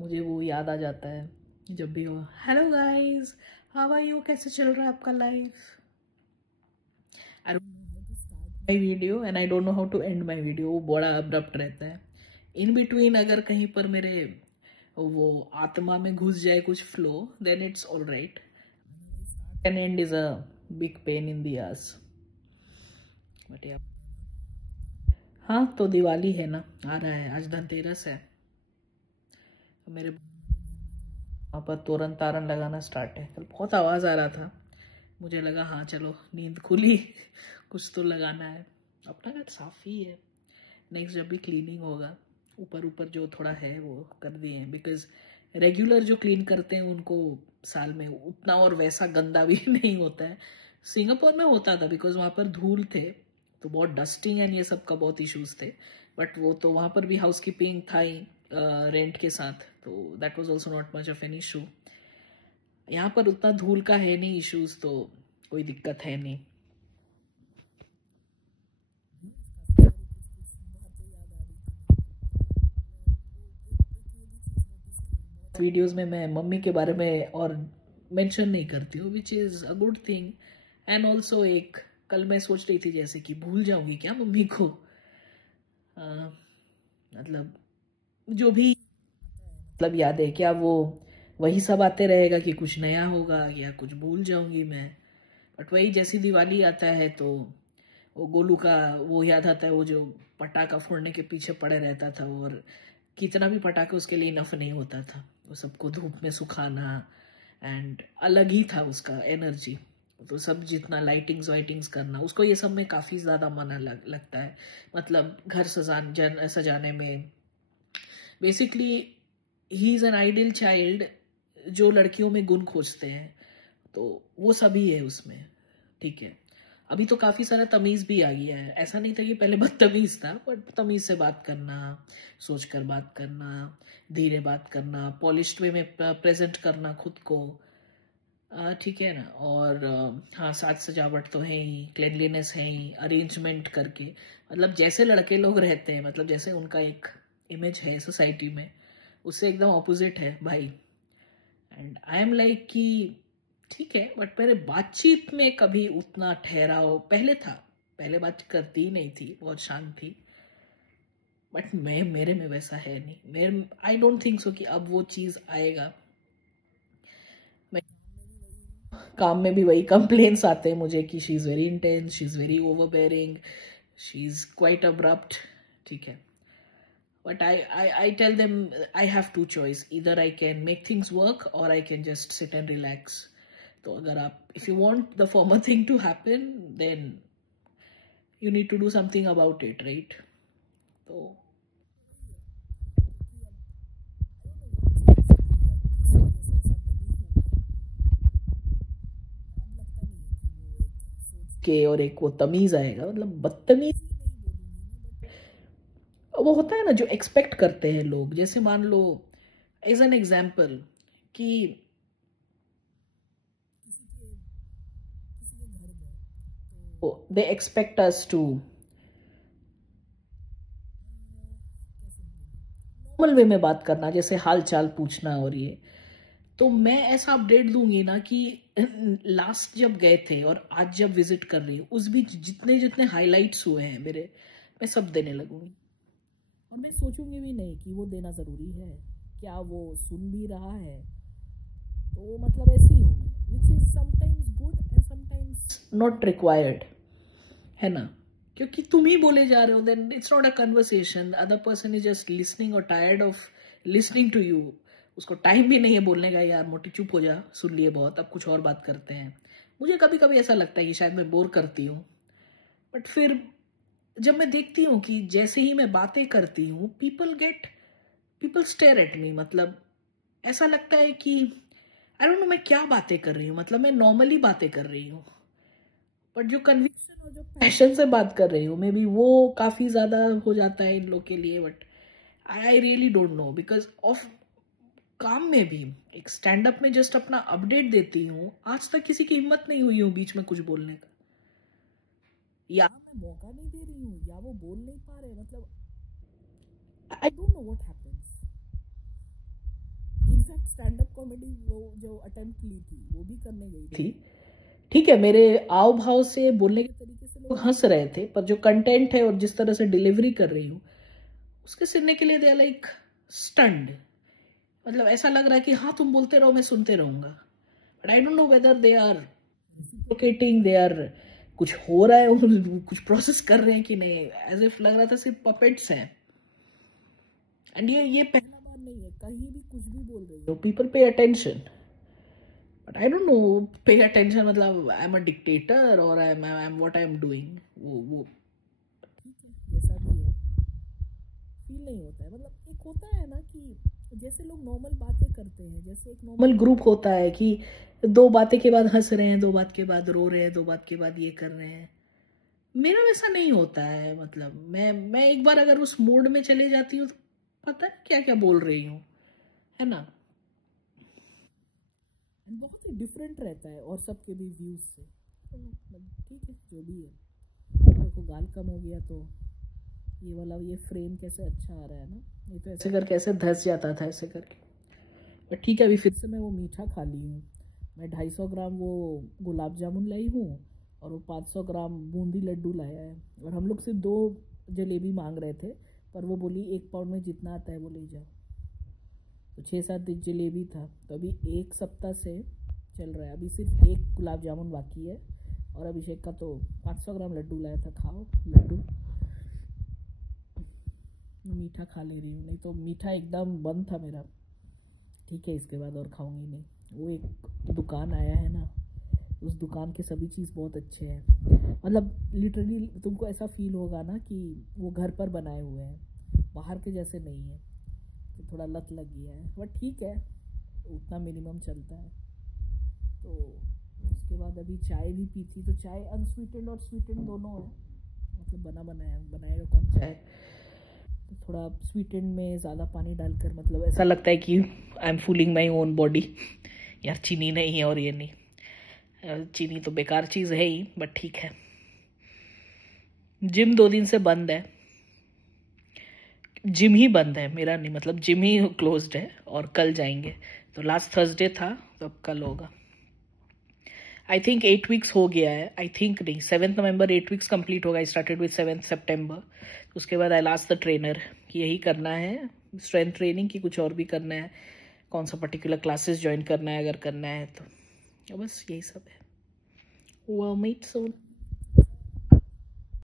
मुझे वो याद आ जाता है जब भी हो। Hello guys, how are you, कैसे चल रहा है आपका life? I don't know how to start my video and I don't know how to end my video. वो बड़ा अब्रप्ट रहता है। इन बिटवीन अगर कहीं पर मेरे वो आत्मा में घुस जाए कुछ flow, then it's all right. An end is a big pain in the ass. But yeah हाँ, तो दिवाली है ना, आ रहा है। आज धनतेरस है। मेरे वहाँ पर तोरण तारण लगाना स्टार्ट है। कल बहुत आवाज़ आ रहा था, मुझे लगा हाँ चलो नींद खुली कुछ तो लगाना है। अपना घर साफ ही है। नेक्स्ट जब भी क्लीनिंग होगा, ऊपर ऊपर जो थोड़ा है वो कर दिए हैं, बिकॉज रेगुलर जो क्लीन करते हैं उनको साल में उतना और वैसा गंदा भी नहीं होता है। सिंगापुर में होता था बिकॉज वहाँ पर धूल थे, तो बहुत डस्टिंग एंड ये सब का बहुत इश्यूज थे। बट वो तो वहाँ पर भी हाउसकीपिंग था ही रेंट के साथ, तो that was also not much of an issue. यहाँ पर उतना धूल का है नहीं इश्यूज, तो कोई दिक्कत है नहीं। वीडियोस में मैं मम्मी के बारे में और मेंशन नहीं करती हूँ, which is a good thing. And also एक कल मैं सोच रही थी जैसे कि भूल जाऊंगी क्या मम्मी को। मतलब जो भी मतलब याद है क्या, वो वही सब आते रहेगा कि कुछ नया होगा या कुछ भूल जाऊंगी मैं। बट वही जैसी दिवाली आता है तो वो गोलू का वो याद आता है, वो जो पटाखा फोड़ने के पीछे पड़े रहता था, और कितना भी पटाखा उसके लिए इनफ नहीं होता था। वो सबको धूप में सुखाना एंड अलग ही था उसका एनर्जी। तो सब जितना लाइटिंग्स वाइटिंग्स करना, उसको ये सब में काफ़ी ज़्यादा मन लगता है। मतलब घर सजाने में basically he is an ideal child, जो लड़कियों में गुण खोजते हैं, तो वो सभी है उसमें। ठीक है, अभी तो काफी सारा तमीज भी आ गया है। ऐसा नहीं था कि पहले बदतमीज था, बट तमीज से बात करना, सोच कर बात करना, धीरे बात करना, पॉलिश्ड वे में प्रेजेंट करना खुद को। ठीक है ना। और हाँ, साज सजावट तो है ही, क्लेनलीनेस है ही, अरेंजमेंट करके, मतलब जैसे लड़के लोग रहते हैं, मतलब जैसे उनका एक इमेज है सोसाइटी में, उससे एकदम ऑपोजिट है भाई। एंड आई एम लाइक कि ठीक है, बट मेरे बातचीत में कभी उतना ठहराव पहले था। पहले बात करती ही नहीं थी, बहुत शांत थी। बट मेरे में वैसा है नहीं। मेरे आई डोंट थिंक सो कि अब वो चीज आएगा। मैं काम में भी वही कंप्लेन्स आते हैं मुझे कि she is very intense, she is very overbearing, she is quite abrupt. ठीक है, but I tell them I have two choice, either I can make things work or I can just sit and relax. तो अगर आप if you want the former thing to happen, then you need to do something about it, right? तो के और एक वो तमीज आएगा, मतलब बदतमीज वो होता है ना जो एक्सपेक्ट करते हैं लोग। जैसे मान लो एज एन एग्जाम्पल कि they expect us to normal way में बात करना, जैसे हाल चाल पूछना, और ये तो मैं ऐसा अपडेट दूंगी ना कि लास्ट जब गए थे और आज जब विजिट कर रही हूँ, उस बीच जितने जितने हाइलाइट्स हुए हैं मेरे, मैं सब देने लगूंगी। और मैं सोचूंगी भी नहीं कि वो देना जरूरी है, क्या वो सुन भी रहा है। तो मतलब ऐसी हूँ मैं, which is sometimes good and sometimes not required, है ना। क्योंकि तुम ही बोले जा रहे हो, then it's not a conversation, other person is just listening और tired of listening to you. उसको टाइम भी नहीं है बोलने का, यार मोटी चुप हो जा, सुन लिए बहुत, अब कुछ और बात करते हैं। मुझे कभी कभी ऐसा लगता है कि शायद मैं बोर करती हूँ। बट फिर जब मैं देखती हूँ कि जैसे ही मैं बातें करती हूँ, पीपल स्टेयर एट मी। मतलब ऐसा लगता है कि आई डोंट नो मैं क्या बातें कर रही हूँ, मतलब मैं नॉर्मली बातें कर रही हूँ, बट जो कन्विक्शन और जो पैशन से बात कर रही हूँ, मे बी वो काफी ज्यादा हो जाता है इन लोग के लिए। But I really don't know, because of काम में भी एक स्टैंड अप में जस्ट अपना अपडेट देती हूँ, आज तक किसी की हिम्मत नहीं हुई हूँ बीच में कुछ बोलने का, या मैं मौका नहीं दे रही हूँ या वो बोल नहीं पा रहे। मतलब आई don't know what happens. In fact stand up comedy वो जो अटेम्प्ट ली थी वो भी करने गई थी। ठीक है, मेरे आव भाव से, बोलने के तरीके से लोग हंस रहे थे, पर जो कंटेंट है और जिस तरह से डिलीवरी कर रही हूँ उसके सुनने के लिए दे लाइक स्टंड। मतलब ऐसा लग रहा है कि हाँ तुम बोलते रहो मैं सुनते रहूंगा, but I don't know whether they are reciprocating, they are कुछ हो रहा है और कुछ प्रोसेस कर रहे हैं कि नहीं। एज इफ लग रहा था सिर्फ पपेट्स हैं। एंड ये पहला बार नहीं है, कहीं भी कुछ भी बोल रही हो people pay attention, but I don't no pay attention मतलब आई एम अ डिक्टेटर और I am what I am doing. वो ठीक है, जैसा भी है फील नहीं होता है। मतलब एक होता है ना कि जैसे लोग नॉर्मल बातें करते हैं, जैसे एक नॉर्मल ग्रुप होता है कि दो बातें के बाद हंस रहे हैं, दो बात के बाद रो रहे हैं, दो बात के बाद ये कर रहे हैं, मेरा वैसा नहीं होता है। मतलब मैं एक बार अगर उस मूड में चले जाती हूँ तो पता है क्या क्या बोल रही हूँ, है ना। बहुत ही डिफरेंट रहता है और सबके भी व्यूज से। ठीक है, जो भी है। देखो गाल कम हो गया तो ये वाला ये फ्रेम कैसे अच्छा आ रहा है ना, ये तो ऐसे करके ऐसे धस जाता था ऐसे करके। बट ठीक है, अभी फिर से मैं वो मीठा खा ली हूँ। मैं 250 ग्राम वो गुलाब जामुन लाई हूँ और वो 500 ग्राम बूंदी लड्डू लाया है। और हम लोग सिर्फ 2 जलेबी मांग रहे थे, पर वो बोली 1 पाउंड में जितना आता है वो ले जाओ। तो 6-7 जलेबी था। तो अभी 1 सप्ताह से चल रहा है, अभी सिर्फ 1 गुलाब जामुन बाकी है। और अभिषेक का तो 500 ग्राम लड्डू लाया था, खाओ लड्डू। मीठा खा ले रही हूँ, नहीं तो मीठा एकदम बंद था मेरा। ठीक है, इसके बाद और खाऊंगी नहीं। वो एक दुकान आया है ना, उस दुकान के सभी चीज़ बहुत अच्छे हैं। मतलब लिटरली तुमको ऐसा फील होगा ना कि वो घर पर बनाए हुए हैं, बाहर के जैसे नहीं है। तो थोड़ा लत लग गया है, बट ठीक है, उतना मिनिमम चलता है। तो उसके बाद अभी चाय भी पी थी, तो चाय अनस्वीटेंड और स्वीटेंड दोनों है। मतलब बनाएगा कौन चाय। तो थोड़ा स्वीटेंड में ज़्यादा पानी डालकर, मतलब ऐसा लगता है कि I am fooling my own body. यार चीनी नहीं है और ये नहीं, चीनी तो बेकार चीज़ है ही, बट ठीक है। जिम 2 दिन से बंद है, जिम ही बंद है मेरा, नहीं मतलब जिम ही क्लोज्ड है। और कल जाएंगे, तो लास्ट थर्सडे था तो अब कल होगा। आई थिंक 8 वीक्स हो गया है, आई थिंक नहीं 7 नवंबर 8 वीक्स कंप्लीट होगा। आई स्टार्टेड विद 7 सितंबर। उसके बाद आई लास्ट द ट्रेनर कि यही करना है, स्ट्रेंथ ट्रेनिंग की, कुछ और भी करना है, कौन सा पर्टिकुलर क्लासेस ज्वाइन करना है अगर करना है तो बस यही सब है। We'll meet soon.